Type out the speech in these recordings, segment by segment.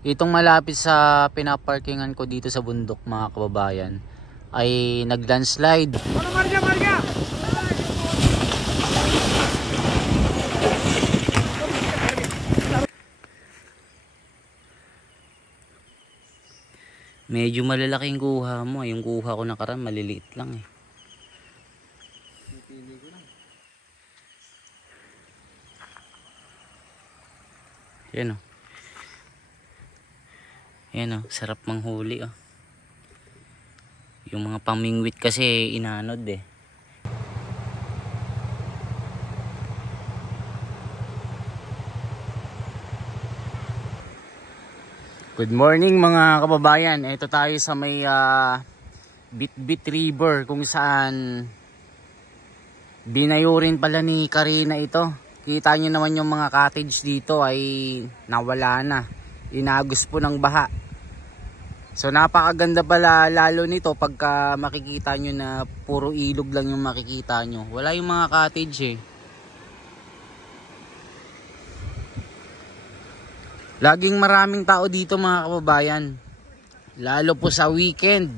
Itong malapit sa pinaparkingan ko dito sa bundok mga kababayan ay nag-landslide. Medyo malalaki yung kuha mo. Yung kuha ko nakaraan maliliit lang eh. Yan o. Yan o, sarap manghuli o. Yung mga pamingwit kasi inanod eh. Good morning mga kababayan. Ito tayo sa may Bitbit River kung saan binayo rin pala ni Karina ito. Kita nyo naman yung mga cottage dito ay nawala na. Inagos po ng baha. So napakaganda pala lalo nito pagka makikita nyo na puro ilog lang yung makikita nyo. Wala yung mga cottage eh. Laging maraming tao dito mga kababayan. Lalo po sa weekend.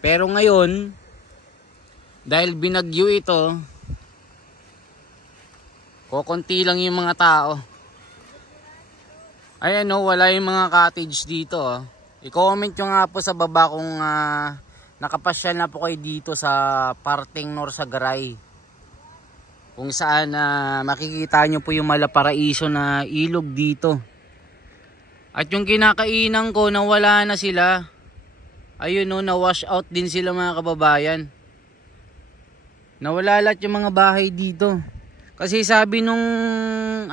Pero ngayon, dahil binagyo ito, kokonti lang yung mga tao. Ayan o, wala yung mga cottage dito. I-comment nyo nga po sa baba kung nakapasyal na po kayo dito sa parteng Norsagaray. Kung saan makikita nyo po yung Malaparaiso na ilog dito. At yung kinakainan ko, nawala na sila. Ayun o, na-wash out din sila mga kababayan. Nawala lahat yung mga bahay dito. Kasi sabi nung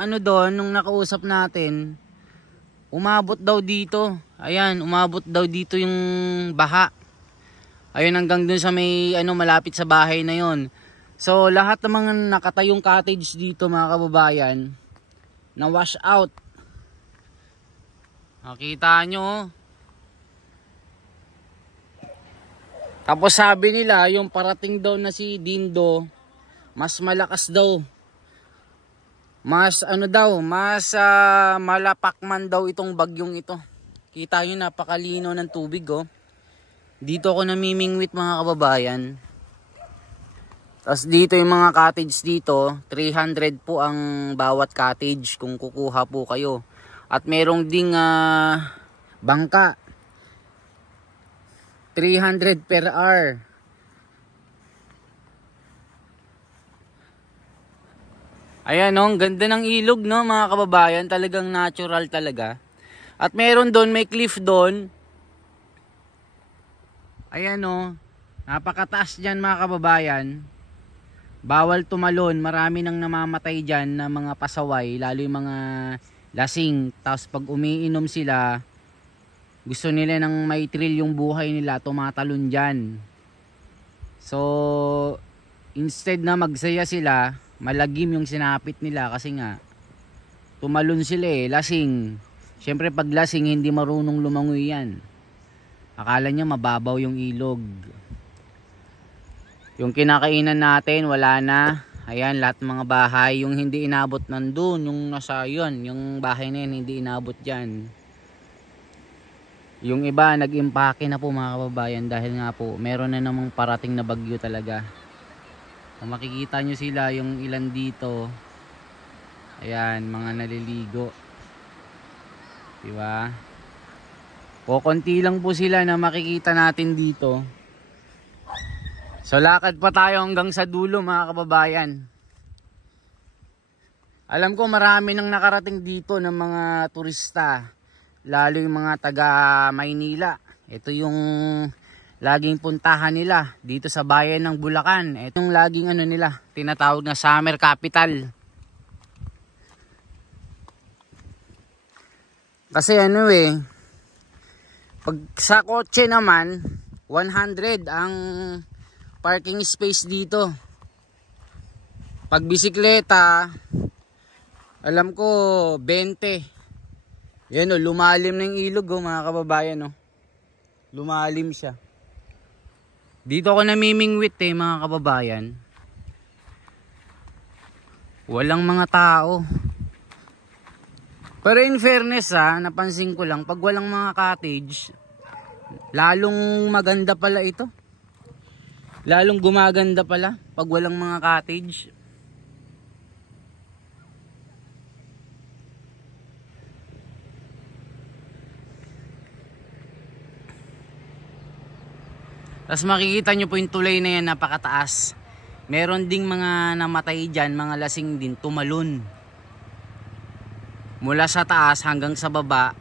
nung nakausap natin, umabot daw dito. Ayan, umabot daw dito yung baha. Ayun, hanggang dun sa may malapit sa bahay na yon. So lahat ng mga nakatayong cottage dito mga kababayan, na-wash out. Nakita nyo. Tapos sabi nila, yung parating daw na si Dindo, mas malakas daw. Mas malapakman daw itong bagyong ito. Kita nyo, napakalino ng tubig oh. Dito ako namimingwit mga kababayan. Tapos dito yung mga cottage dito, 300 po ang bawat cottage kung kukuha po kayo. At merong ding bangka. 300 per hour. Ayan oh, ang ganda ng ilog no mga kababayan. Talagang natural talaga. At meron doon, may cliff doon. Ayan oh, napakataas dyan mga kababayan. Bawal tumalon. Marami nang namamatay dyan na mga pasaway. Lalo yung mga lasing. Tapos pag umiinom sila, gusto nila nang may thrill yung buhay nila, tumatalon dyan. So instead na magsaya sila, malagim yung sinapit nila kasi nga tumalon sila eh, lasing. Syempre pag lasing hindi marunong lumangoy yan. Akala niya mababaw yung ilog. Yung kinakainan natin wala na. Ayan, lahat ng mga bahay, yung hindi inabot nandun, yung nasa yun, yung bahay na yun, hindi inabot dyan. Yung iba, nag-impake na po mga kababayan dahil nga po, meron na namang parating na bagyo talaga. Kung makikita nyo sila, yung ilan dito, ayan, mga naliligo. Diba? Kukunti lang po sila na makikita natin dito. So lakad pa tayo hanggang sa dulo mga kababayan. Alam ko marami nang nakarating dito ng mga turista. Lalo yung mga taga Maynila. Ito yung laging puntahan nila dito sa bayan ng Bulacan. Ito yung laging nila, tinatawag na summer capital. Kasi pag sa kotse naman 100 ang parking space dito. Pag bisikleta, alam ko 20. Yan o, lumalim na yung ilog mga kababayan o. Lumalim siya. Dito ako namimingwit mga kababayan. Walang mga tao. Pero in fairness napansin ko lang, pag walang mga cottage, lalong maganda pala ito. Lalong gumaganda pala pag walang mga cottage. Tapos makikita nyo po yung tulay na yan, napakataas. Meron ding mga namatay dyan, mga lasing din, tumalon. Mula sa taas hanggang sa baba.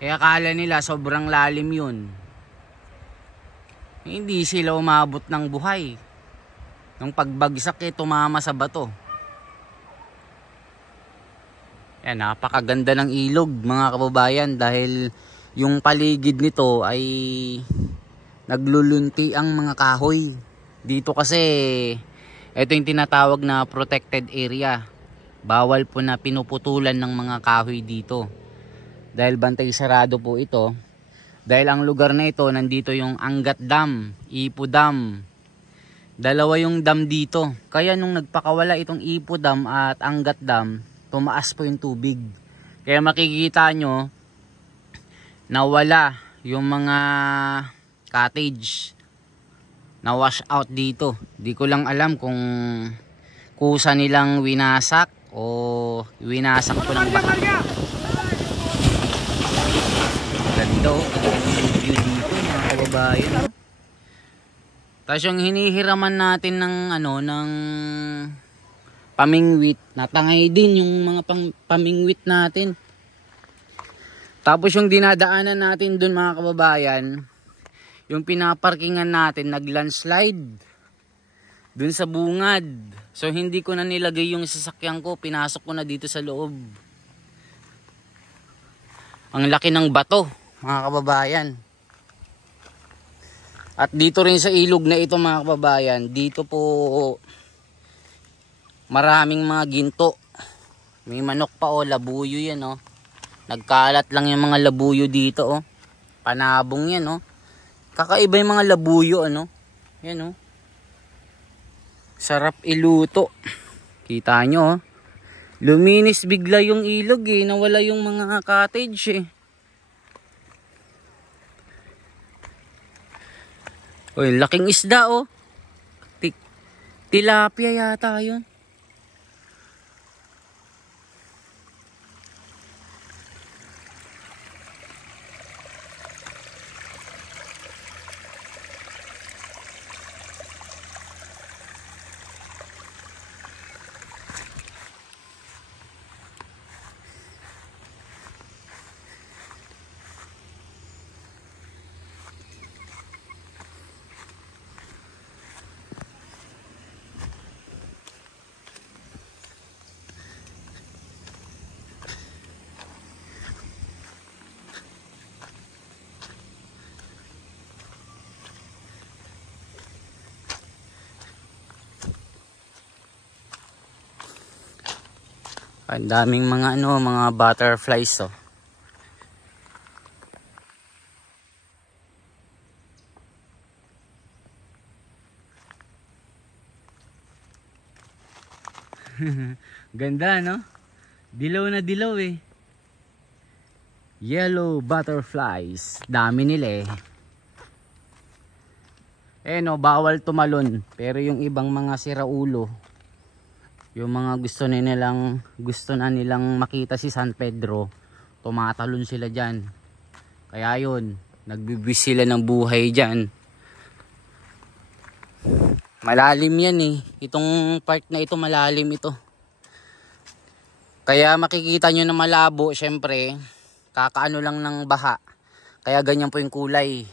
Akala nila sobrang lalim yun. Hindi sila umabot ng buhay. Nung pagbagsak tumama sa bato. Yan, napakaganda ng ilog mga kababayan, dahil yung paligid nito ay naglulunti ang mga kahoy. Dito kasi ito yung tinatawag na protected area. Bawal po na pinuputulan ng mga kahoy dito. Dahil bantay sarado po ito. Dahil ang lugar na ito, nandito yung Angat Dam, Ipo Dam. Dalawa yung dam dito. Kaya nung nagpakawala itong Ipo Dam at Angat Dam, tumaas po yung tubig. Kaya makikita nyo, nawala yung mga cottage na wash out dito. Di ko lang alam kung kusa nilang winasak o winasak po ng baha. Ganda view dito mga kababayan. Tapos yung hinihiraman natin ng ng pamingwit, natangay din yung mga pamingwit natin. Tapos yung dinadaanan natin dun mga kababayan, yung pinaparkingan natin, nag-landslide dun sa bungad. So hindi ko na nilagay yung sasakyan ko, pinasok ko na dito sa loob. Ang laki ng bato mga kababayan. At dito rin sa ilog na ito mga kababayan, dito po maraming mga ginto. May manok pa labuyo yan Nagkalat lang yung mga labuyo dito Panabong yan Kakaiba yung mga labuyo Yan Sarap iluto. Kita nyo luminis bigla yung ilog nawala yung mga cottage Uy, laking isda tilapia yata yun. Ang daming mga mga butterflies Ganda dilaw na dilaw Yellow butterflies. Dami nila bawal tumalon. Pero yung ibang mga siraulo, yung mga gusto na nilang makita si San Pedro, tumatalon sila dyan. Kaya yun, nagbibis sila ng buhay dyan. Malalim yan Itong part na ito malalim ito. Kaya makikita nyo na malabo, syempre kakaano lang ng baha. Kaya ganyan po yung kulay.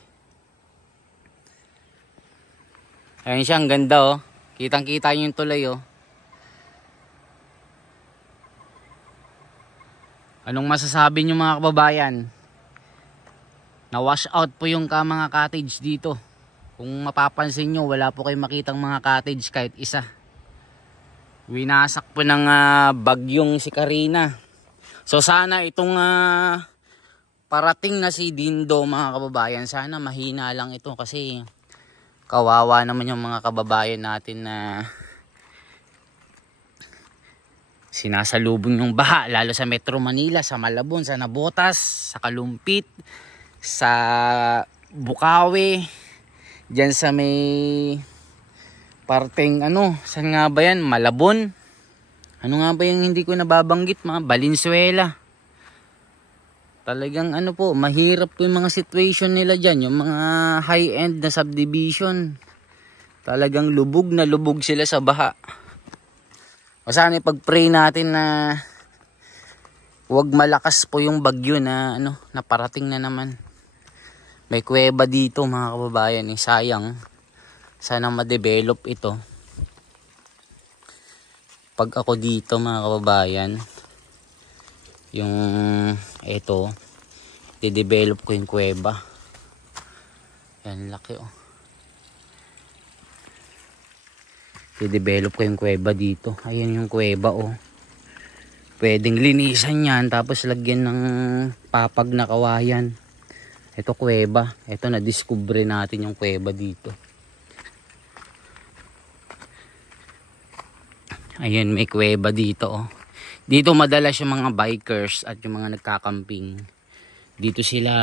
Ayun siya, ang ganda Kitang kita nyo yung tulay Anong masasabi nyo mga kababayan? Na wash out po yung mga cottage dito. Kung mapapansin nyo, wala po kayong makitang mga cottage kahit isa. Winasak po ng bagyong si Karina. So sana itong parating na si Dindo mga kababayan, sana mahina lang ito kasi kawawa naman yung mga kababayan natin na Sinasalubong yung baha, lalo sa Metro Manila, sa Malabon, sa Nabotas, sa Kalumpit, sa Bukawi, dyan sa may parteng ano, saan nga ba yan? Malabon. Ano nga ba yung hindi ko nababanggit? Mga Valenzuela. Talagang ano po, mahirap po yung mga situation nila dyan. Yung mga high-end na subdivision. Talagang lubog na lubog sila sa baha. O sana ipag-pray natin na huwag malakas po yung bagyo na ano, na parating na naman. May kuweba dito mga kababayan, eh. Sayang. Sana ma-develop ito. Pag ako dito mga kababayan, yung ito, i-develop ko yung kuweba. Yan, laki oh. I-develop ko yung kuweba dito. Ayan yung kuweba oh. Pwedeng linisan yan tapos lagyan ng papag na kawayan. Ito kuweba. Ito na-discover natin yung kuweba dito. Ayan, may kuweba dito oh. Dito madalas yung mga bikers at yung mga nagkakamping. Dito sila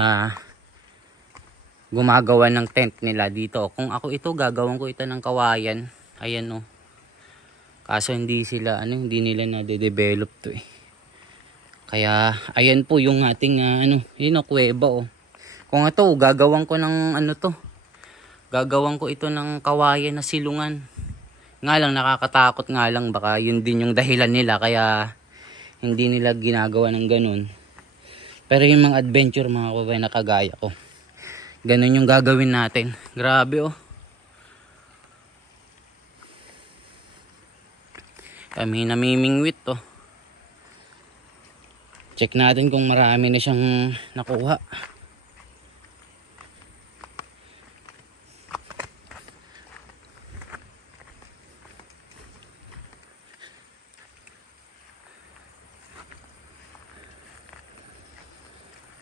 gumagawa ng tent nila dito. Kung ako ito, gagawin ko ito ng kawayan. Ayan oh. Kaso hindi sila hindi nila na-develop to eh. Kaya ayan po yung ating yun oh, kuweba oh. Kung ito, gagawin ko ng to. Gagawin ko ito ng kawayan na silungan. Nga lang, nakakatakot nga lang, baka yun din yung dahilan nila kaya hindi nila ginagawa ng ganun. Pero yung mga adventure mga kababayan na kagaya ko, ganun yung gagawin natin. Grabe oh. Kami namimingwit to. Check natin kung marami na siyang nakuha.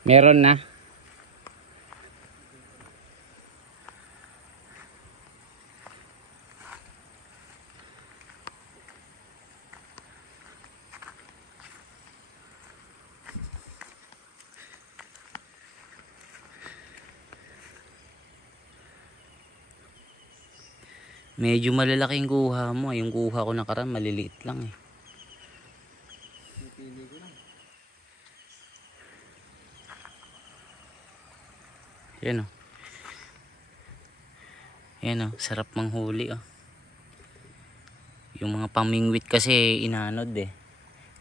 Meron na. Medyo malalaki yung kuha mo. Yung kuha ko nakaraan maliliit lang eh. Yan oh. Yan oh, sarap manghuli oh. Yung mga pamingwit kasi inanod eh.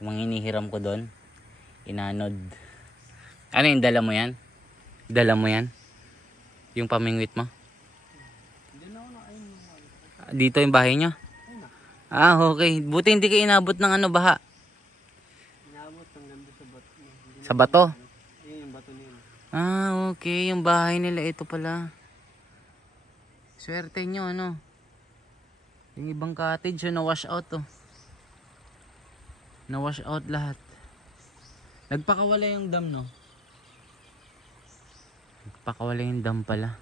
Yung mga inihiram ko doon, inanod. Ano yung dala mo yan? Dala mo yan? Yung pamingwit mo? Dito yung bahay nyo? Ah, okay. Buti hindi ka inabot ng baha. Inabot ng nandun sa bato. Sa bato? Yung bato nila. Ah, okay. Yung bahay nila ito pala. Swerte nyo, ano? Yung ibang cottage, na-wash out, oh. Na-wash out lahat. Nagpakawala yung dam, no? Nagpakawala yung dam pala.